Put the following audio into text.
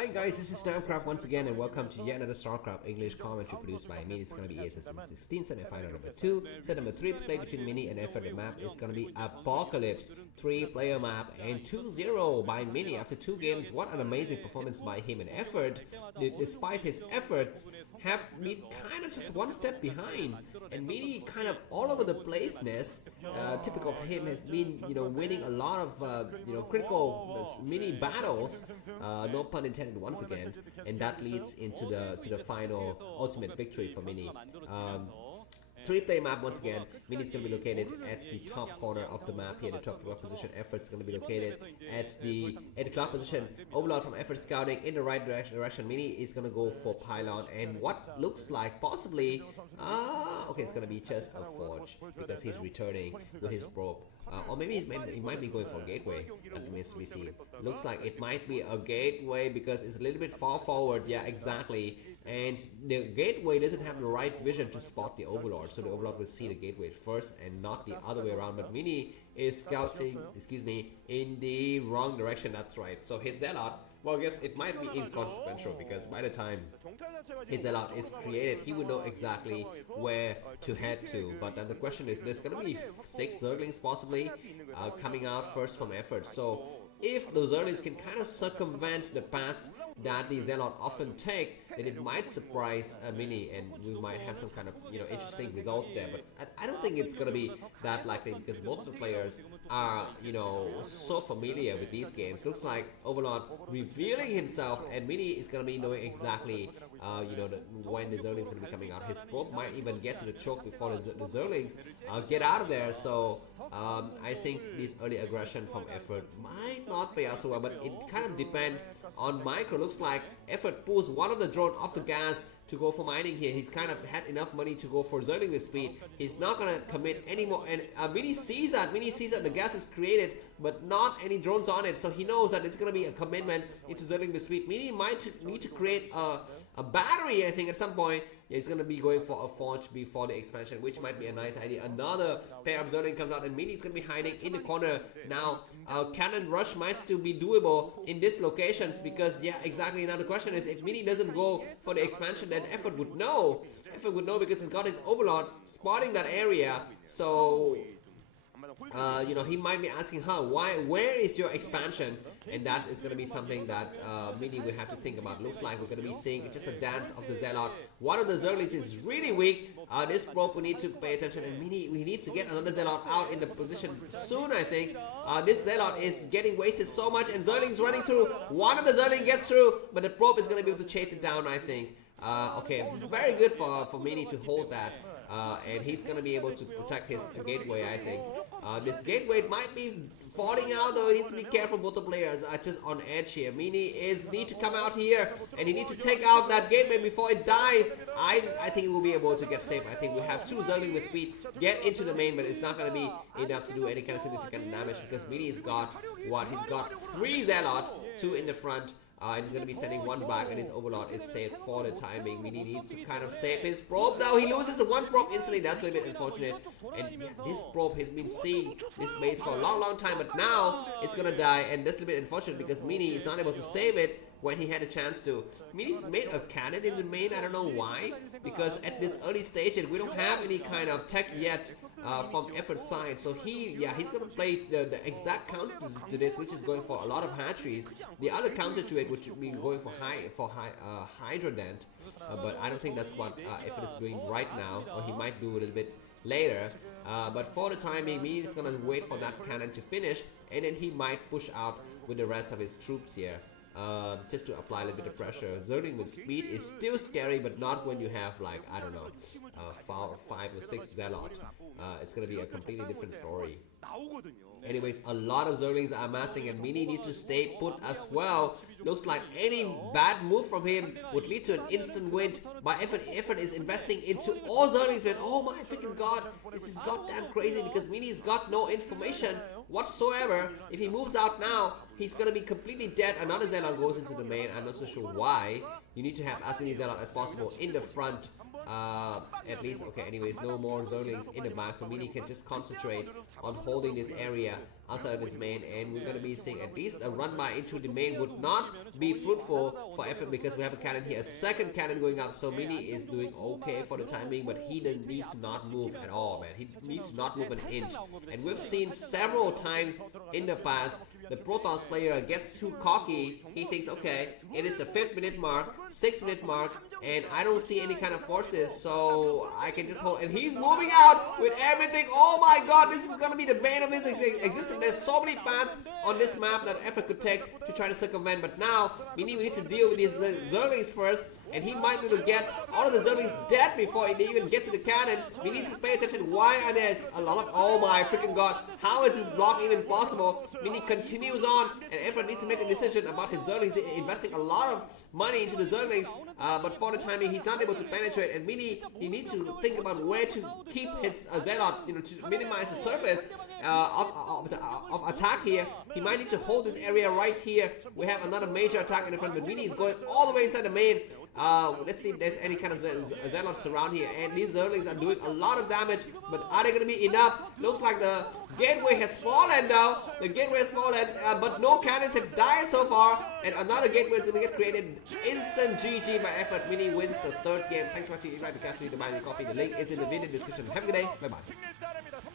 Hi guys, this is Starcraft once again and welcome to yet another Starcraft English commentary produced by me. It's gonna be ASL S16 Semifinal number 2. Set number 3 play between Mini and Effort. The map is gonna be Apocalypse, 3-player map and 2-0 by Mini after 2 games. What an amazing performance by him and Effort. Despite his efforts, have been kind of just one step behind, and Mini kind of all over the placeness. Typical of him has been, winning a lot of critical mini battles. No pun intended once again, and that leads into the final ultimate victory for Mini. 3-player map once again. Mini is going to be located at the top corner of the map here. The top clock position. Effort is going to be located at the clock position. Overlord from Effort scouting in the right direction. Mini is going to go for pylon and what looks like possibly okay, it's going to be just a forge because he's returning with his probe. Or maybe he might be going for a gateway. That remains to be seen. Looks like it might be a gateway because it's a little bit far forward. Yeah, exactly. And the gateway doesn't have the right vision to spot the Overlord, so the Overlord will see the gateway first and not the other way around. But Mini is scouting, in the wrong direction. That's right. So his Zealot, well, I guess it might be inconsequential because by the time his Zealot is created, he would know exactly where to head to. But then the question is, there's going to be 6 Zerglings possibly coming out first from Effort. So if those Zerglings can kind of circumvent the path that the Zealot often take, then it might surprise Mini and we might have some kind of interesting results there. But I don't think it's gonna be that likely because both of the players are so familiar with these games. Looks like Overlord revealing himself and Mini is gonna be knowing exactly when the Zerglings is gonna be coming out. His probe might even get to the choke before the Zerglings get out of there. So I think this early aggression from Effort might not pay out so well, but it kind of depends on Micro. Looks like Effort pulls one of the drones off the gas to go for mining here. He's kind of had enough money to go for Zerling with speed. He's not gonna commit anymore, and Mini sees that. The gas is created, but not any drones on it, so he knows that it's gonna be a commitment into Zerling with speed. Mini might need to create a battery, I think, at some point. Yeah, he's gonna be going for a forge before the expansion, which might be a nice idea. Another pair of Zerling comes out, and Mini is gonna be hiding in the corner now. Cannon rush might still be doable in these locations because, yeah, exactly. Now the question is, if Mini doesn't go for the expansion, then Effort would know. Effort would know because he's got his Overlord spotting that area. So he might be asking her, where is your expansion? And that is going to be something that Mini will have to think about. Looks like we're going to be seeing just a dance of the Zealot. One of the Zerglings is really weak. This probe we need to pay attention, and Mini, we need to get another Zealot out in the position soon, I think. This Zealot is getting wasted so much, and Zerling's running through. One of the Zerling gets through, but the probe is going to be able to chase it down, I think. Okay, very good for Mini to hold that. And he's going to be able to protect his gateway, I think. This gateway might be falling out, though. He needs to be careful. Both the players are just on edge here. Mini need to come out here, and he needs to take out that gateway before it dies. I think he will be able to get safe. I think we have 2 Zerling with speed get into the main, but it's not going to be enough to do any kind of significant damage because Mini's got what? He's got 3 Zealot, 2 in the front. And he's going to be sending 1 back, and his Overlord is saved for the timing. Mini needs to kind of save his probe. Now he loses 1 probe instantly. That's a little bit unfortunate. And yeah, this probe has been seeing this base for a long time, but now it's going to die. And that's a little bit unfortunate because Mini is not able to save it when he had a chance to. Mini's made a cannon in the main. I don't know why, because at this early stage we don't have any kind of tech yet from Effort's side. So he's going to play the exact counter to this, which is going for a lot of hatcheries. The other counter to it, which would be going for Hydra Dent, but I don't think that's what Effort is doing right now, or he might do a little bit later. But for the time being, Mini is going to wait for that cannon to finish, and then he might push out with the rest of his troops here. Just to apply a little bit of pressure. Zerling with speed is still scary, but not when you have, like, I don't know, 5 or 6 Zealot. It's gonna be a completely different story. Anyways, a lot of Zerlings are amassing, and Mini needs to stay put as well. Looks like any bad move from him would lead to an instant win. By Effort, Effort is investing into all Zerlings, man. Oh my freaking god, this is goddamn crazy because Mini's got no information whatsoever. If he moves out now, he's gonna be completely dead. Another Zealot goes into the main. I'm not so sure why. You need to have as many Zealot as possible in the front. At least, okay, anyways, no more Zerlings in the back, so Mini can just concentrate on holding this area outside of his main, and we're gonna be seeing at least a run by into the main would not be fruitful for effort because we have a cannon here, a second cannon going up, so Mini is doing okay for the time being, but he needs to not move at all, man. He needs to not move an inch, and we've seen several times in the past the Protoss player gets too cocky. He thinks, okay, it is the 5th minute mark, 6th minute mark, and I don't see any kind of forces, so I can just hold. And he's moving out with everything. Oh my god, this is gonna be the bane of his existence. There's so many paths on this map that effort could take to try to circumvent, but now we need to deal with these Zerlings first, and he might be able to get all of the Zerlings dead before they even get to the cannon. We need to pay attention. Why are there a lot of... Oh my freaking god, how is this block even possible? Mini continues on, and effort needs to make a decision about his Zerlings, investing a lot of money into the Zerlings, but for the time being he's not able to penetrate, and Mini, he needs to think about where to keep his Zealot, you know, to minimize the surface of attack here. He might need to hold this area right here. We have another major attack in the front, but Mini is going all the way inside the main. Let's see if there's any kind of Zealots around here, and these Zerlings are doing a lot of damage, but are they going to be enough? Looks like the gateway has fallen now. The gateway has fallen, but no cannons have died so far, and another gateway is going to get created. Instant GG by effort. Mini wins the 3rd game. Thanks for watching. If you'd like to catch me to buy me coffee, the link is in the video description. Have a good day. Bye bye.